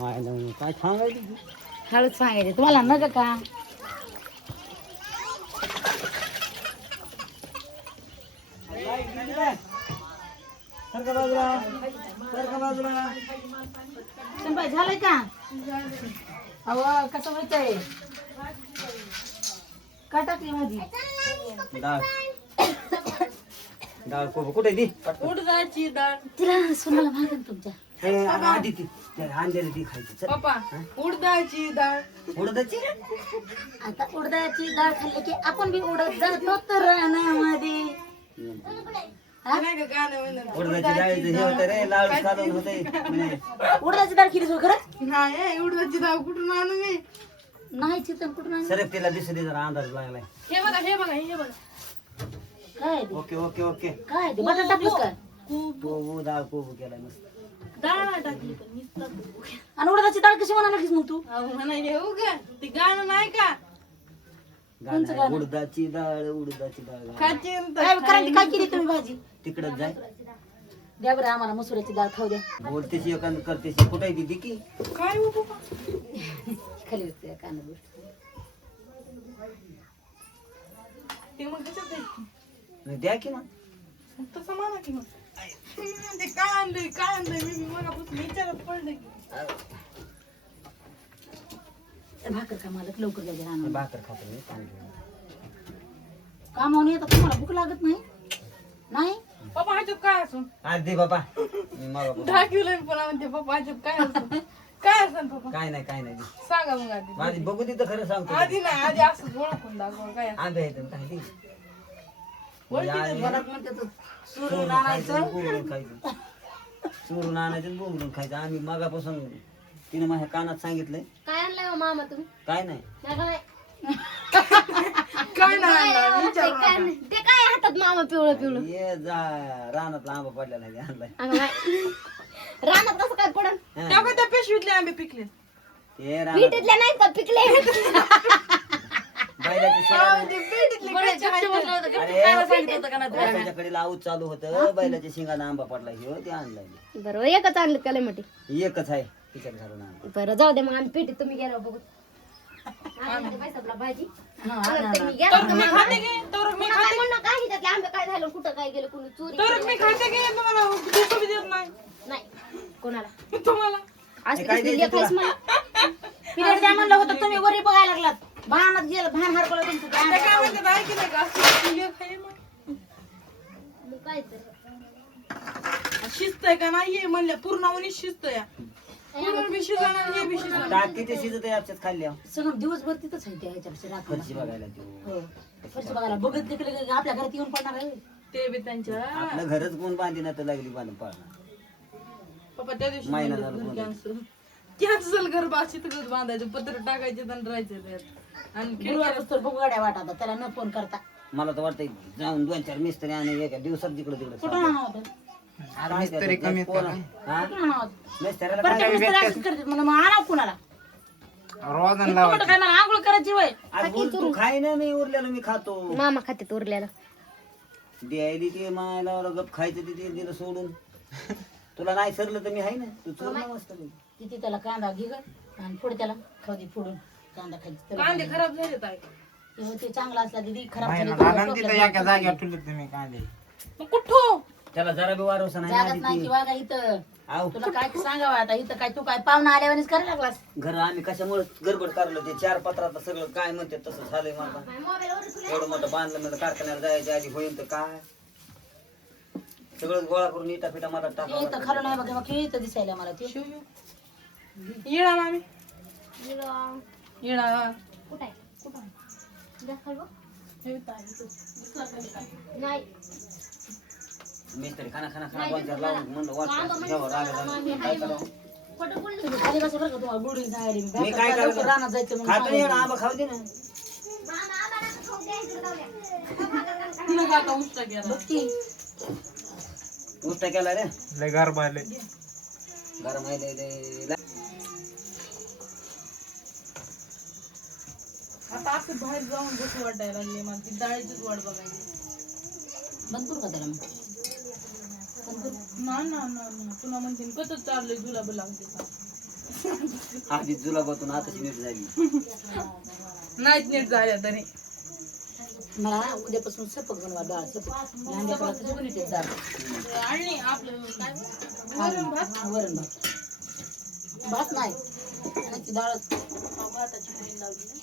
काय सांगायचं हळूच सांगायचे तुम्हाला नका का सारखा बाजूला संपाय झालंय का अहो कसं होतंय का टाकली माझी डाळ कुठे ती उडदाची डाळ तिला सुनाला मागेल तुमच्या आधी ती आणलेली ती खायची पप्पा उडदाची डाळ उडदाची आता उडदाची डाळ खाल्ली की आपण बी उडत जातो तर रानामध्ये नाही का गाणं म्हणत उडदाची डाळीचं हे होतं रे लाडू चालवून होते उडदाची डाळ केली खरंच नाही उडदाची डाळ कुठून आणू मी नाही चिकन कुठून आणलं? सरक तिला दिसू दे जरा अंदाज लागलाय हे बघा हे बघा हे बघा काय ते? ओके ओके ओके काय ते बटाटा टाकलीस का कोबू डाळ कोबू केलाय मस्त डाळ नाही टाकली पण नुसतं. आणि उडदाची डाळ कशी म्हणायला लागलीस मग तू अहो म्हणा हे उगा ते गाणं नाही का गाणं आहे, उडदाची डाळ उडदाची डाळ खाची काय कारण काय केली तुम्ही भाजी तिकडच जाय द्या बरं आम्हाला मसुराची डाळ खाऊ द्या बोलतेशी एखाद करतेशी कुठे आहे ती दिकी काय हो पप्पा खाली होते कानावर ते मग कसं ते नाही, द्या की मग तसं म्हणा की मग ते काय आणलंय मी मगापासून विचारत पडलं की भाकर का मालक लवकर जायचं राहणार भाकर खातो मी पाणी घेऊन. कामावून येतात तुम्हाला भूक लागत नाही नाही पप्पा ह्याच्यात काय असं आज दे बाबा मी मागं दहा किलो पण म्हणते पप्पा ह्याच्यात काय असं काय असं पप्पा काय नाही दे. सांगा मग आधी माझी बघू दे तर खरं सांगतो आधी नाही आधी असं ओळखून दाखवा काय असं. आंबे आहेत काय ती घरात म्हणते तर चोरून सुरून खायचं आणायचं बोंबलून खायचं चोरून आणायचं आणि बोंबलून खायचं आम्ही मगापासून तिने माझ्या कानात सांगितलंय काय आणलंय हो मामा तुम्ही काय नाही नाही काय नाही आणलं, विचारू नका. ते काय हातात मामा पिवळं पिवळं ये जा रानातला आंबा पडलेला आहे, आणलाय अगं बाई. रानात कसं काय पडन हा. त्या काय त्या पिशवीतले आंबे पिकले ते रानात विटीतल्या नाहीत का पिकले बैलाची शेंगा ते पेटीतले कच्चे आहेत. अरे त्याच्याकडे लावूच चालू होतं बैलाच्या शिंगाला आंबा पडला ह्यो ते आणलाय बरोबर एकच आणलं त्याला मोठी एकच आहे तिच्यात घालून आणलं बरं जाऊ दे मग आम्ही पेटीत तुम्ही गेलो बघू भाजी हा, नंतर मी तर गेलो मी खाते की तर मी काय म्हणणं काय त्यातले आंबे काय झालं कुठं काय गेलं कुणी चोरी तर मी खाते की तुम्हाला दुसरं बी देत नाही नाही कोणाला तुम्हाला असं काय कसली द्यायचं लेकरच मला पिरियड द्या म्हणलं होतं तुम्ही वरी बघायला लागलात भानात गेलं भान हरपलं तुमचं ते काय काय म्हणतात ऐकलं का असं लेक आहे मग. मग काय तर शिस्त आहे का नाहीये म्हणल्या पूर्णावणी शिस्त या पूर्ण बी शिजणार हे बी शिजणार टाक किती शिजत आहे आमच्यात खाल्ल्या सगळं दिवसभर तिथंच आहे त्या ह्याच्यापाशी राखून फरशी बघायला देऊ हो फरशी बघायला बघत तिकडे आपल्या घरात येऊन पडणार आहे ते बी त्यांच्या आपलं घरच कोण बांधीना तर लागली बांधून पाळणार पप्पा त्या दिवशी महिना म्हणलं झाला घर कोण कॅन्सल कॅन्सल घर बाशी तिकडे बांधायचं पत्र टाकायचे आणि राहायचं त्यात आणि गुरुवार तर बघू गाड्या वाटतात त्याला न फोन करता मला तर वाटतंय जाऊन 2-4 मिस्त्री आणि एका दिवसात जिकडे तिकडे कुठं आणा होतं मिस्त्री कमी कुठं आणा होतं मिस्त्र्याला प्रत्येक काय मिस्त्री असंच करतात म्हणून मग आणा कुणाला म्हणतो काय मला आंघोळ करायची वय आज बोल तू खाय ना मी उरलेलं मी खातो मामा खात्यात उरलेला द्यायली ते मायला गप खायचं ते दिलं सोडून तुला नाही सरलं तर मी आहे ना तू चोर ना मस्त तिथे त्याला कांदा घे ग आणि फोड त्याला खाऊ दे फोडून कांदा खायची कांदे खराब झाले ताई ते चांगला असला दिदी खराब झाली मग कुठं त्याला जरा बी वारवसा नाही जागत आधी नाही ती. किंवा काय इथं आव तुला काय सांगावं आता इथं काय तू काय पाहुणा आल्यावानीच करायला लागलास घर आम्ही कशामुळे गडबड करलो ते 4 पत्रात सगळं काय म्हणते तसं झालंय मला एवढं मोठं बांधलं म्हणजे कारखान्याला जायच्या आधी होईल तर काय सगळं गोळा करून इटा पिटा मला ते टाकावं इथं खालून आहे बघा मग इथं दिसायला मला ते येळा मामी येळा कुठं आहे दाखव बघ. हे ताई नाही मिस्त्री खाना 2-4 लावून म्हणलं वाटतं घ्यावं रागाला काय करावं खोटं बोललं तुम्ही खाली बसा बरं का तुम्हाला बोलून सांगायला मी काय लवकर करायचं? रानात जायचं म्हणून खातो सांगायचं. एवढा आंबा खाऊ दे ना मामा आम्हाला खाऊ द्या इकडे जाऊ द्या तिला काका उष्टा गेला बघ की उष्टा केला रे लय गरम आले गरम आहे लय. आता असं बाहेर जाऊन बसू वाटायला लागले मला ती डाळीचीच वाट बघायची बंद करू का त्याला मग ना ना ना ना पुन्हा म्हणते कसं चाललंय जुलाब लागते का आधी जुलाबातून आताची नीट झाली. नाहीच नीट झाल्या तरी मला उद्यापासून सपक बनवा डाळ सपक लहान लेकराला कसं बनवते डाळ आणि आपलं काय वरण भात वरण भात भात नाही आणि ती डाळ भाताची पोळी लावली ना.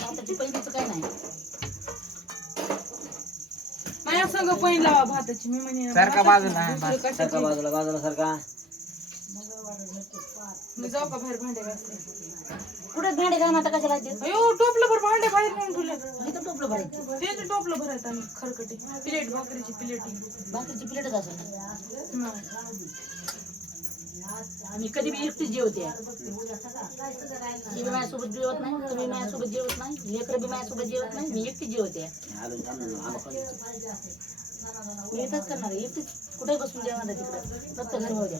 भाताची पहिलीचं काय नाही माझ्या संग पैन लावा भाताची मी म्हणे सारखा बाजूला दुसरं सारखा कशाची? बाजूला बाजूला सारखा. मी जाऊ का बाहेर भांडे घासले कुठे भांडे घालून आता कशाला येते अयो टोपलं भर भांडे बाहेर नेऊन ठेवले इथं टोपलं भरायचं ते टोपलं भरायचं आणि खरकटी प्लेट भाकरीची प्लेटी भाकरीची प्लेटच असेल मी कधी बी एकटीच जेवते ती बी माझ्यासोबत जेवत नाही तुम्ही माझ्यासोबत जेवत नाही लेकरं बी माझ्यासोबत जेवत नाही मी एकटीच जेवते आलो थांब ना, आंबा खाऊ. मी एकच करणार आहे एकटीच कुठे बसून जेवणार आहे तिकडे फक्त घर होऊ द्या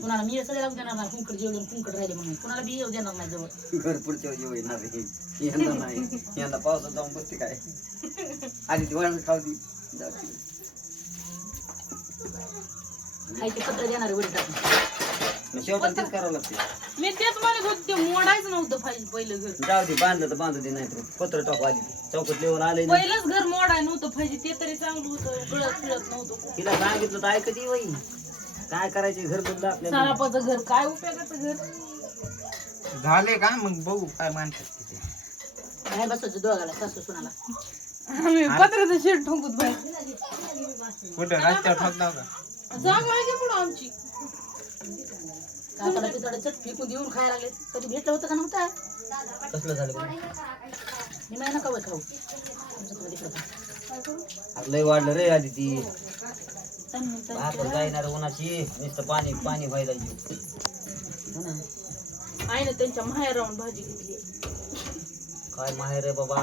कुणाला मी असं लागू देणार नाही कुंकड जेवले कुंकड राहिले म्हणून कुणाला बी येऊ देणार नाही जवळ घर पुढच्या वेळी येणार आहे. यंदा नाही यंदा पावसात जाऊन बसते काय आधी ती वळण खाऊ दी. जाऊ दे. आई ते पत्र देणार आहे वडील टाकून मग शेवटी तेच करावं लागते. मी तेच म्हणत होते ते मोडायचं नव्हतं पाहिजे पहिलं घर जाऊ दे बांधलं तर बांधू दे नाही तर पत्र टाकू आधी चौकट लिहून आले ना. पहिलंच घर मोडाय नव्हतं पाहिजे ते तरी चांगलं होतं गळत फिरत नव्हतं तिला सांगितलं तर ऐकत ये बाई. काय करायचे घर बंद आपल्याला. सारापाचं घर काय उपयोगाचं घर झाले का मग बघू काय मानतात तिथे. बाहेर बसायचं दोघाला सासू सुनाला आम्ही पत्राचं शेड ठोकूत बाहेर कुठं रस्त्यावर ठोकताव का जागा आहे का पुढं आमची काकाला पितळे चट फेकून देऊन खायला लागले कधी भेटलं होतं का नव्हतं कसलं झालं बरं? मी नाही नका खाऊ तुमचं तुम्ही तिकडं खा. लय वाढलं रे आधी ती तन्मून आपण जाईणार उन्हाची नुसतं पाणी पाणी व्हायला जीव. हो ना. आईने त्यांच्या माहेर राहून भाजी घेतली काय माहेर आहे बाबा.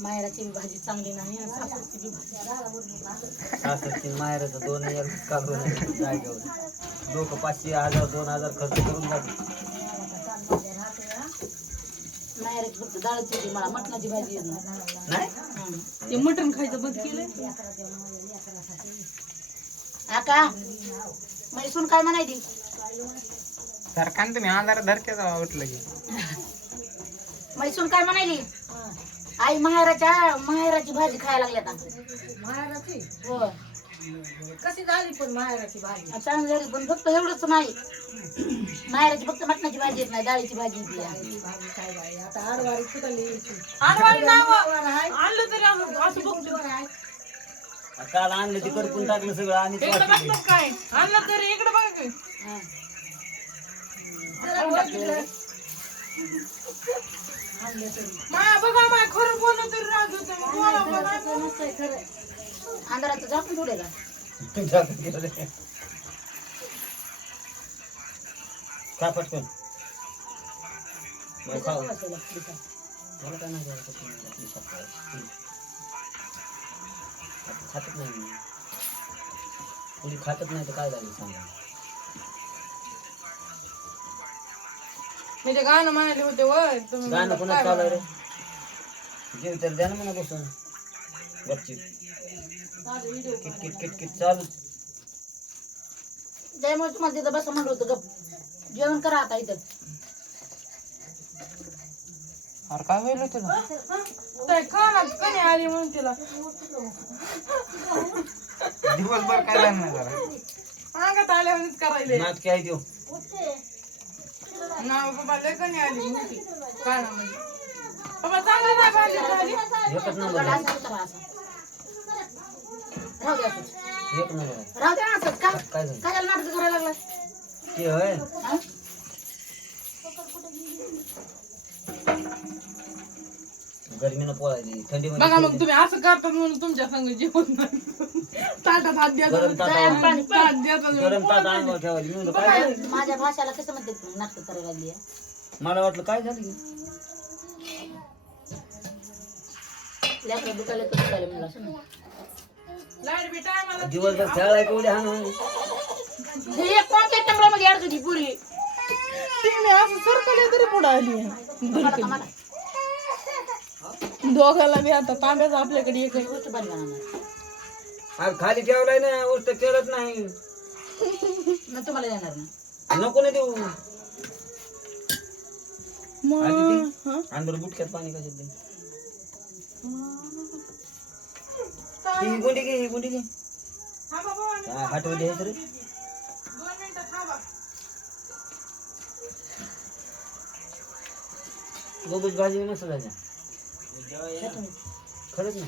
माहेराची भाजी चांगली नाही आणि सासूची बी भाजी सासरची माहेराचं दोन काढून जागेवर लोक 500, 1000, 2000 खर्च करून जाते. माहेराची फक्त डाळीची होती मला मटणाची भाजी येत नाही नाही ते मटण खायचं बंद केलंय आका मैसून काय म्हणायची सरकार तुम्ही आधार धरते जावा उठलं की मैसून काय म्हणायली आई माहेराची भाजी खायला लागली आता माहेराची हो कशी झाली पण माहेराची भाजी चांगली झाली पण फक्त एवढंच नाही माहेराची फक्त मटणाची भाजी येत नाही डाळीची भाजी येते भाजी काय बाई आता आडवारी फुटली आणलं तरी असं बघतो काल आणलं ते करपून टाकलं सगळं आणि इकडे बघतात काय आणलं तरी इकडे बघा की हा. माया बघा माया खरं बोललं तरी राग येतो मग बोलावं नाही. मस्त आहे खरं अंधाराचं झाकून ठेवलंय का का पटकन मग खाऊ. बसायला. मला काय नाही करायचं तुम्हाला. ती सकाळ. आता खातच नाही मी. कोणी खातच नाही तर काय झालं सांगा. मी ते गाणं म्हणाले होते वय तुम्ही गाणं म्हणलं कोणाच काय चालू आहे रे. बरं? जेव तर द्या ना म्हणा बसून गपचीप किट किट किट किट चालू. त्यामुळे तुम्हाला तिथं बसा म्हणलं होतं गप जेवण करा आता इथं अरे काय होईल तुला काय कानात कणी आली म्हणून तिला दिवसभर काय लागणार जरा अंगात आल्यावरच करायले नाटके आहे त्यो. ना बाबा लय कणी आली मोठी कानामध्ये बाबा चांगली नाही भाजी झाली एकच नंबर राहू आहे. द्या असंच. राहू द्या असंच. एक नंबर आहे. राहू द्या असंच का काय झालं काय नाटक करायला लागला ते होय. हा? गरमीनं पोळायली बघा मग तुम्ही असं करतात म्हणून तुमच्या संग जेवण नाही ताटात हात द्यायचा गरम ताट जाय आणून- पाणी ताट द्यायचा गरम ताट अंगावर ठेवायची. मी म्हणलं काय झालं? माझ्या भाषाला कसं म्हणतात नाटक करायला लागली आहे? मला वाटलं काय झालं की? लेकरं दुखायला तर दुखायला म्हणलं असं ना. लाईट बी टायमाला दिवसभर खेळायला का उद्या हाणून? हे एक कोणत्या टंबरामध्ये अडकत होती पुरी तिने असं सरकले तरी पुढे आली मला दोघाला बी आता तांब्याचा आपल्याकडे एक गोष्ट पाणी बनवणार अरे खाली ठेवलाय ना उलट केलंच नाही मग तुम्हाला देणार नाही. नको ना देऊ मग आधी अंदर बुटक्यात पाणी कशात दे ही गुंडी घे ही गुंडी घे हाटव द्यायचं रे 2 मिनिटं थांबा. गोबूज भाजी मस्त झाल्या खरंच ना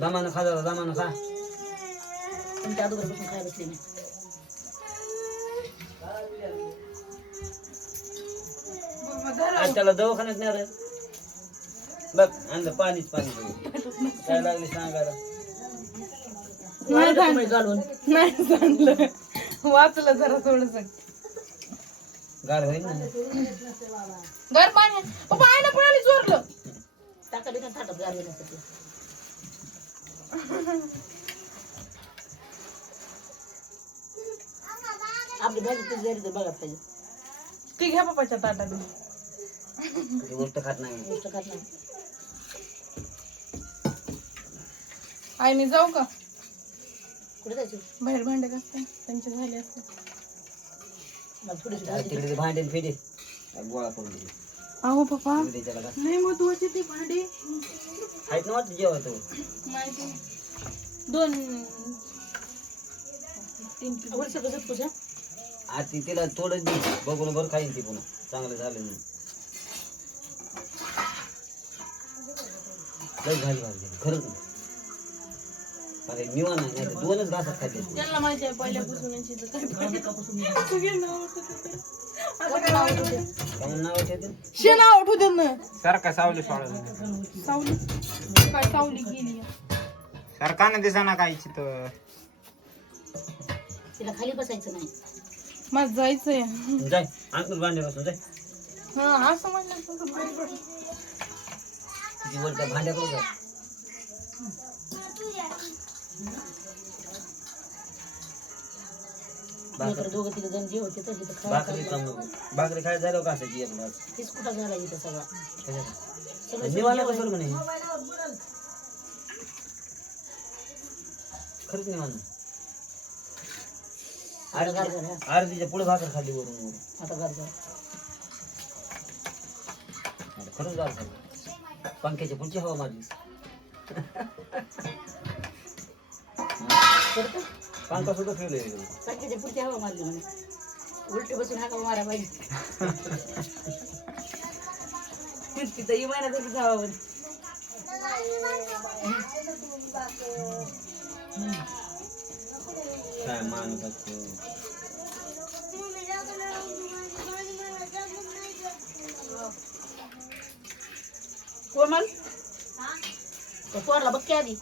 दमानं खा जरा दमानं खा तुमच्या अगोदर बसून खायला बसले मी. आज त्याला दवाखान्यात नाही रे बघ आणलं पाणीच पाणी काय लागले सांगायला नाही तुम्ही घालून नाही सांगलं वाचलं जरा थोडस गाड होईल ना घर पाणी पप्पा आईला पळाली चोरलं टाका देऊन ताटात गारवे नसतं ते. आपली भाजी कशी झाली तर बघा पाहिजे. ती घ्या पप्पाच्या ताटात ती गोष्ट खात नाही गोष्ट खात नाही. आई मी जाऊ का कुठे जायचं बाहेर भांडे घासते त्यांचे झाले असते मला थोडीशी भाजी तिकडे भांडे फिटे गोळा करून दिले अहो पप्पा त्याला का नाही महत्वाचे ते भांडे खायत नव्हतं जेव्हा तो माहिती 2 3 आवड सगळं पूजा आता तिला थोडं दे बघून बरं खाईन ती पुन्हा चांगलं झालं नाही लई भाजी भाजी खरंच नाही अरे निवान नाही तर 2च घासात खाते त्यांना माहिती आहे पहिल्यापासून यांची तर काय भांडे सगळे नाव कामून नाव ठेवते शेण आउट होते ना सारखा सावली सोडत सावली काय सावली गेली सारखा ना दिसा ना काय तर तिला खाली बसायचं नाही. मला जायचंय जाय अंकुर भांडे बसून जाय हा असं म्हणलं तुझी वर त्या भांड्या करू जाय लेकरं दोघं तिघं जण जे होते तसे तर भाकरी खायला कम भाकरी खायला झालं का असायची एक भाज तीच कुठं झाला इथं सगळा सगळं निवाला कसं म्हणे खरंच निवान आता गार झालं. आरतीच्या पुढे भाकर खाली वरून आता गार झालं. खरंच गार झालं पंख्याच्या पुढची हवा मारली पंखा सुद्धा फिरले सारखीच्या पुढची हवा मारली म्हणे उलटी बसून हाका मारा पाहिजे तिथं इमाना तरी जावा म्हणे. काय माणूस असतो कोमल त्या पोरला बघ की आधी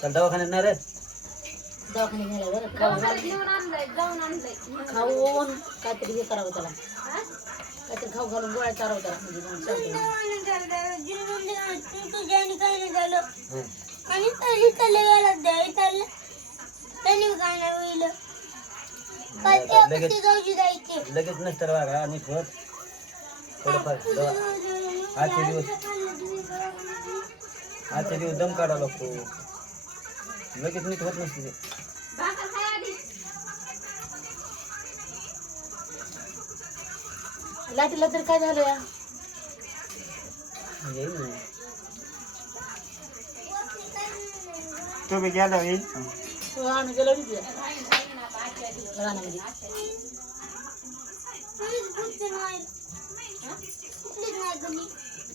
काल दवाखान्यात नाही रे दवाखान्यात नेला बरं खाऊन काहीतरी हे करावं त्याला काहीतरी खाऊ घालून गोळ्या चारावं त्याला म्हणजे मग चालतं. लगेच नसतं रे बघा आणि थोडं थोडंफार आजच्या दिवस दम काढावा लागतो लगेच नीट होत नसते ते. लाटीला तरी काय झालं या येईल ना. तुम्ही गेला येईल तो आणून गेलो तिथे रानामध्ये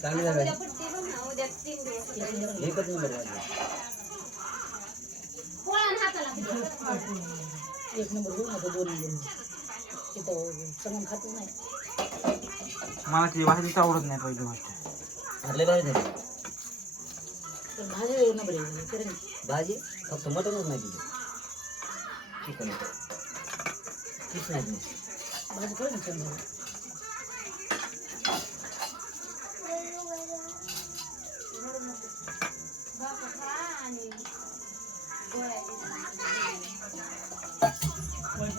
चांगली झालं एकच नंबर वाजला. एक नंबर होऊन आता 2 नंबर तिथं सगळं खातच नाही. मला ती भाजीच आवडत नाही पहिली गोष्ट हरले भाजी झाली पण भाजी 1 नंबर आहे खरं नाही. भाजी फक्त मटनच नाही तिथे चिकन तीच नाही तिथे. भाजी खरं नाही छान झाली.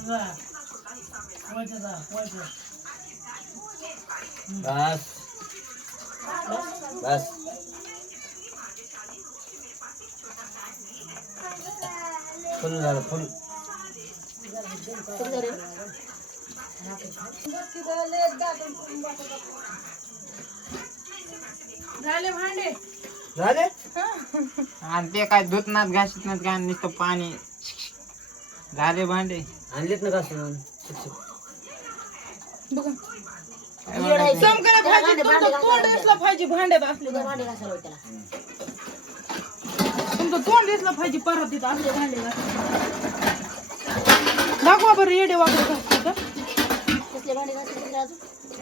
बस बस फुल झालं फुल. किती झाले? झाले भांडे झाले. आणि ते काय धुत नात घाशीत नात काय नुसतं पाणी झाले भांडे. आणलेत ना घासून. बघा येड आहे ते. चमकाला त्याला भाजी भांडे तुमचं तोंड घासायला दिसला पाहिजे भांड्यात असले तुझं भांडे घासायला होय त्याला. तुमचं तोंड दिसला पाहिजे परत तिथं असले भांडे घासायला. दाखवा बरं येडे वाकडे घासतात कसले भांडे घासायला तिला अजून?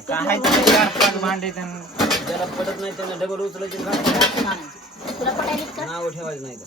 काय ते 4-5 भांडे त्यांना ज्याला पडत नाही त्यांना डबल उचलायचे घासून आणायचे. तुला पटायलीत का? नाव ठेवायचं नाही तर.